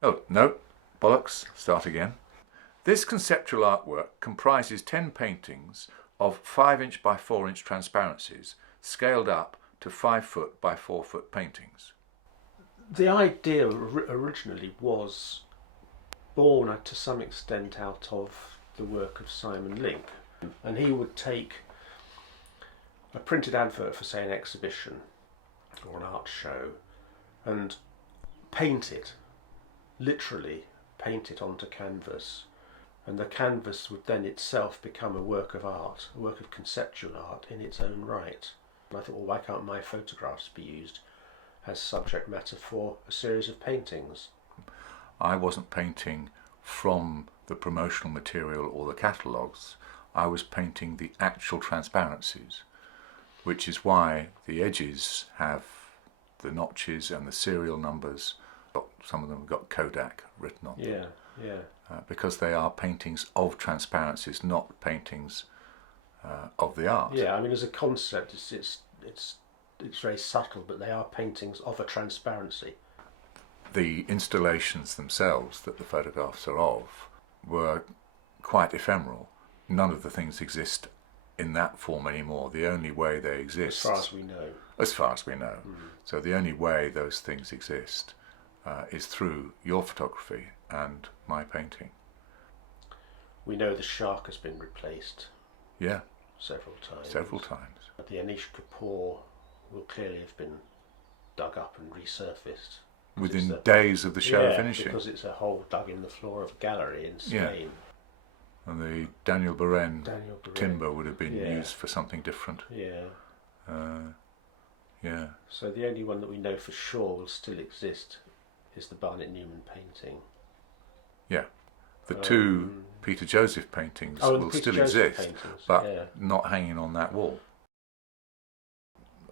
Oh, no, bollocks, start again. This conceptual artwork comprises 10 paintings of 5" by 4" transparencies, scaled up to 5" by 4" paintings. The idea originally was born to some extent out of the work of Simon Link, and he would take a printed advert for, say, an exhibition or an art show and paint it, literally paint it onto canvas, and the canvas would then itself become a work of art, a work of conceptual art in its own right. And I thought, well, why can't my photographs be used as subject matter for a series of paintings? I wasn't painting from the promotional material or the catalogues. I was painting the actual transparencies, which is why the edges have the notches and the serial numbers. Some of them have got Kodak written on them. Because they are paintings of transparencies, not paintings of the art. Yeah, I mean, as a concept, it's very subtle, but they are paintings of a transparency. The installations themselves that the photographs are of were quite ephemeral. None of the things exist in that form anymore. The only way they exist, as far as we know. So the only way those things exist is through your photography and my painting. We know the shark has been replaced. Yeah. Several times. But the Anish Kapoor will clearly have been dug up and resurfaced. Within days of the show finishing. Because it's a hole dug in the floor of a gallery in Spain. And the Daniel Beren timber would have been used for something different. So the only one that we know for sure will still exist is the Barnett Newman painting. Yeah. The two Peter Joseph paintings will still exist, but not hanging on that wall.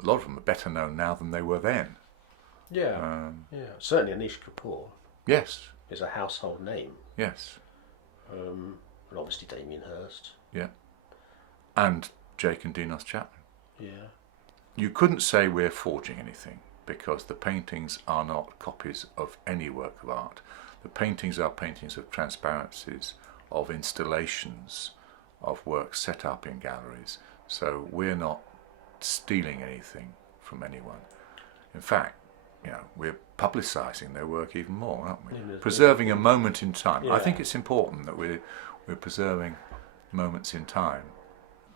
A lot of them are better known now than they were then. Certainly Anish Kapoor. Yes. Is a household name. Yes. And obviously Damien Hirst. Yeah. And Jake and Dinos Chapman. Yeah. You couldn't say we're forging anything, because the paintings are not copies of any work of art. The paintings are paintings of transparencies, of installations, of work set up in galleries. So we're not stealing anything from anyone. In fact, we're publicising their work even more, aren't we? Preserving a moment in time. Yeah. I think it's important that we're preserving moments in time.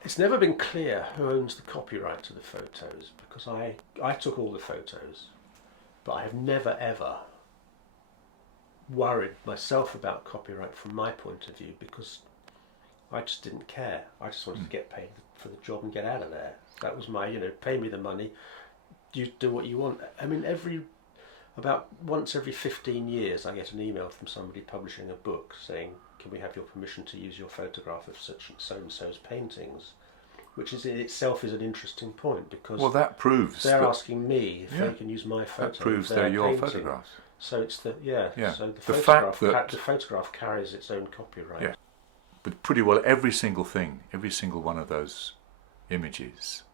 It's never been clear who owns the copyright to the photos, because I took all the photos, but I have never ever worried myself about copyright from my point of view, because I just didn't care. I just wanted to get paid for the job and get out of there. That was my, pay me the money, you do what you want. I mean, about once every 15 years I get an email from somebody publishing a book saying, can we have your permission to use your photograph of such and so-and-so's paintings? Which is in itself is an interesting point, because that proves they're asking me if they can use my photo. That proves they're your photographs. So it's So the photograph carries its own copyright. Yeah. But pretty well every single one of those images,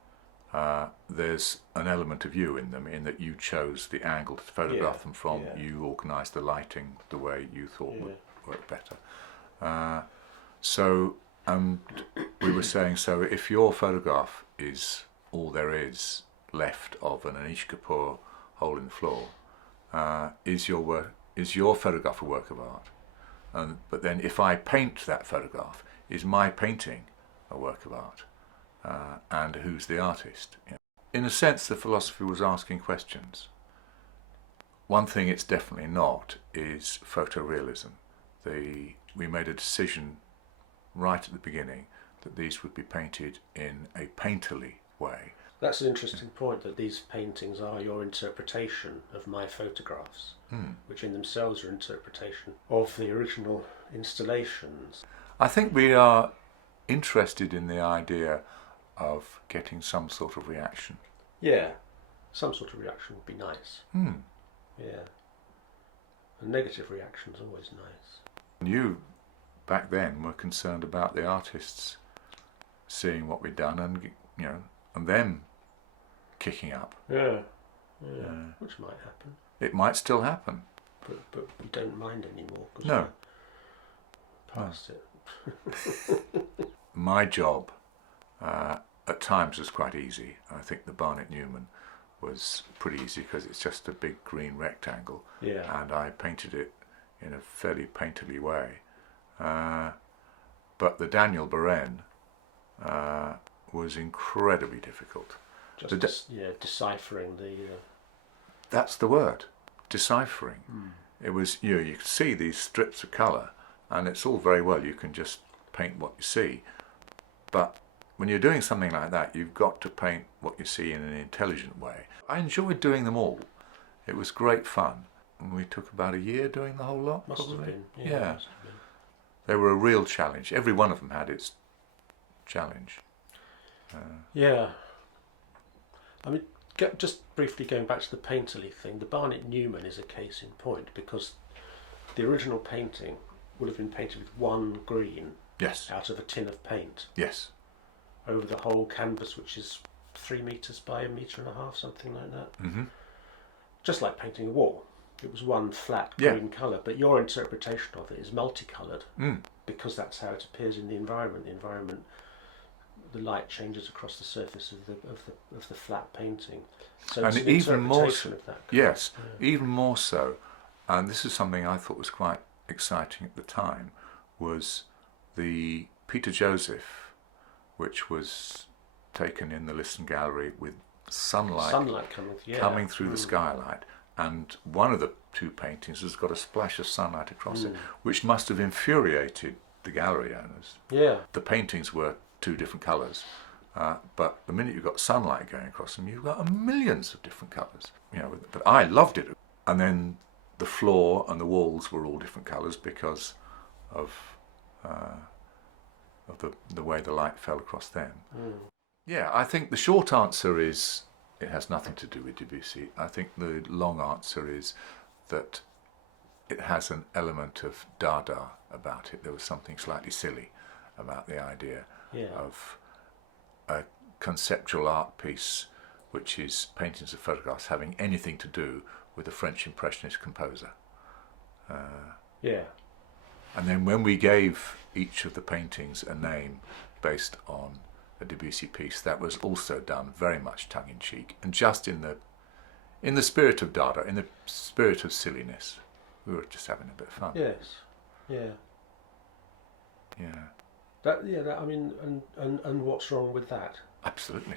there's an element of you in them, in that you chose the angle to photograph them from. You organised the lighting the way you thought would work better. We were saying, so if your photograph is all there is left of an Anish Kapoor hole in the floor, is your photograph a work of art? But then if I paint that photograph, is my painting a work of art? And who's the artist? In a sense, the philosophy was asking questions. One thing it's definitely not is photorealism. We made a decision right at the beginning that these would be painted in a painterly way. That's an interesting point, that these paintings are your interpretation of my photographs, which in themselves are interpretation of the original installations. I think we are interested in the idea of getting some sort of reaction. Yeah, some sort of reaction would be nice. Yeah. A negative reaction is always nice. You, back then, were concerned about the artists seeing what we'd done and them kicking up. Yeah. Which might happen. It might still happen. but we don't mind anymore because No. we're past it. My job at times was quite easy. I think the Barnett Newman was pretty easy because it's just a big green rectangle, Yeah. and I painted it in a fairly painterly way. But the Daniel Beren was incredibly difficult. Just deciphering the. That's the word, deciphering. It was, you could see these strips of colour, and it's all very well, you can just paint what you see, but when you're doing something like that, you've got to paint what you see in an intelligent way. I enjoyed doing them all. It was great fun. And we took about a year doing the whole lot, Must probably. have been. Yeah. Must have been. They were a real challenge. Every one of them had its challenge. Yeah. I mean, just briefly going back to the painterly thing, the Barnett Newman is a case in point because the original painting would have been painted with one green Yes. out of a tin of paint Yes. over the whole canvas, which is 3 metres by 1.5 metres, something like that. Mm-hmm. Just like painting a wall. It was one flat Yeah. green colour, but your interpretation of it is multicoloured Mm. because that's how it appears in the environment. The environment, the light changes across the surface of the flat painting. So And it's an even more interpretation so, of that. yes, even more so, and this is something I thought was quite exciting at the time, was the Peter Joseph, which was taken in the Liston Gallery with sunlight coming through the skylight, and one of the two paintings has got a splash of sunlight across it, which must have infuriated the gallery owners. Yeah. The paintings were two different colours, but the minute you've got sunlight going across them, you've got millions of different colours. But I loved it. And then the floor and the walls were all different colours because of the way the light fell across them. Yeah, I think the short answer is it has nothing to do with Debussy. I think the long answer is that it has an element of Dada about it. There was something slightly silly about the idea of a conceptual art piece which is paintings of photographs having anything to do with a French Impressionist composer. And then when we gave each of the paintings a name based on a Debussy piece, that was also done very much tongue-in-cheek and just in the spirit of Dada, in the spirit of silliness. We were just having a bit of fun. Yes. Yeah. Yeah. I mean, and what's wrong with that? Absolutely.